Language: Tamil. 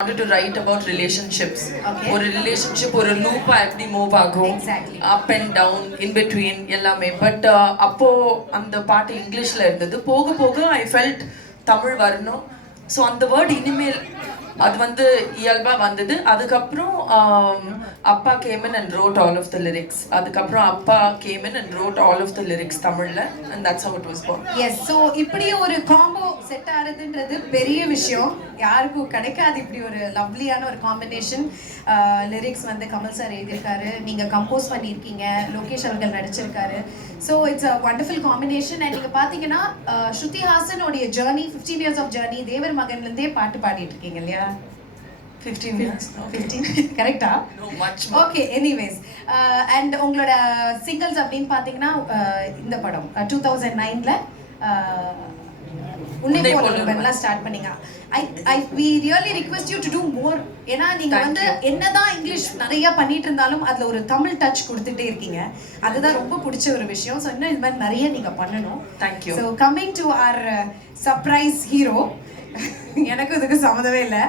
wanted to write about relationships. Okay. ஒரு relationship ஒரு லூப்பா எப்படி மூவ் ஆகும், Exactly. Up and down, in between எல்லாமே. பட் அப்போ அந்த பாட்டு இங்கிலீஷ்ல இருந்தது. போக போக ஐ ஃபெல்ட் தமிழ் வரணும். ஸோ அந்த வேர்ட் இனிமேல் அது வந்து இயல்பா வந்தது. அதுக்கப்புறம் அப்பா came in and wrote all of the lyrics. அதுக்கப்புறம் அப்பா came in and wrote all of the lyrics தமிழ்ல, and that's how it was born. Yes, so இப்படி ஒரு காம்போ செட் ஆகுதுன்றது பெரிய விஷயம். யாருக்கும் கிடைக்காது இப்படி ஒரு லவ்லியான ஒரு காம்பினேஷன். லிரிக்ஸ் வந்து கமல் சார் எழுதியிருக்காரு, நீங்கள் கம்போஸ் பண்ணியிருக்கீங்க, லோகேஷ் அவர்கள் நடிச்சிருக்காரு. So it's a wonderful combination. And நீங்கள் பார்த்தீங்கன்னா ஸ்ருதி ஹாசனோடைய ஜேர்னி, 15 இயர்ஸ் ஆஃப் ஜேர்னி, தேவர் மகன்லேருந்தே பாட்டு பாடிட்டு இருக்கீங்க இல்லையா? 15 years. 15 கரெக்டா? No, much more. Okay, anyways. And உங்களோட சிங்கிள்ஸ் அப்படின்னு பார்த்தீங்கன்னா இந்த படம் 2009ல உன்னை போல ஸ்டார்ட் பண்ணீங்க. we really request you to do more. ஏன்னா நீங்க வந்து என்னதான் இங்கிலீஷ் நிறைய பண்ணிட்டு இருந்தாலும் அதுல ஒரு தமிழ் டச் கொடுத்துட்டே இருக்கீங்க. அதுதான் ரொம்ப பிடிச்ச ஒரு விஷயம். ஸோ இன்னும் இது மாதிரி நிறைய நீங்க பண்ணணும். Thank you. So coming to our surprise hero, எனக்கு இதுக்கு சம்மந்தமே இல்லை.